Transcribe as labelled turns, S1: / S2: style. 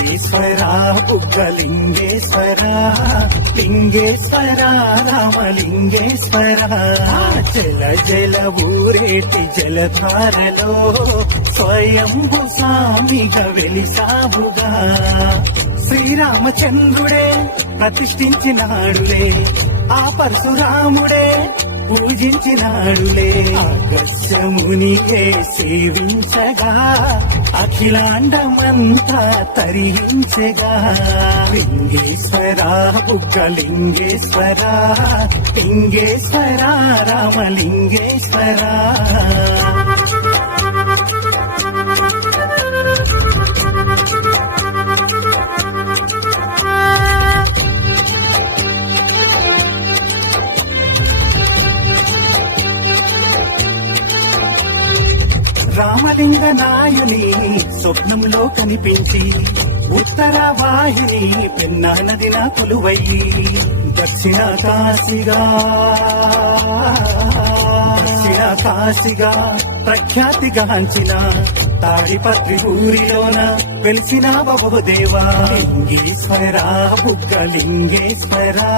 S1: లింగేశ్వర బుగ్గలింగేశ్వర లింగేశ్వర రామలింగేశ్వర. జల జల ఊరేటి జలధారలో స్వయంభు స్వామిగా వెలిసావుగా. శ్రీరామచంద్రుడే ప్రతిష్ఠించినాడులే ఆ పరశురాముడే పూజించినాడులే. అగస్యమునియే సేవించగా అఖిలాండమంతా తరించగా లింగేశ్వరా బుగ్గలింగేశ్వరా లింగేశ్వరా రామలింగేశ్వరా. రామలింగ నాయుని స్వప్నంలో కనిపించి ఉత్తర వాయుని పెన్నా నదిన కొలువయ్యి దక్షిణ కాశిగా దక్షిణ కాశీగా ప్రఖ్యాతిగాంచిన తాడిపత్రి ఊరిలోన వెలిసిన బహుదేవా లింగేశ్వరా బుగ్గ లింగేశ్వరా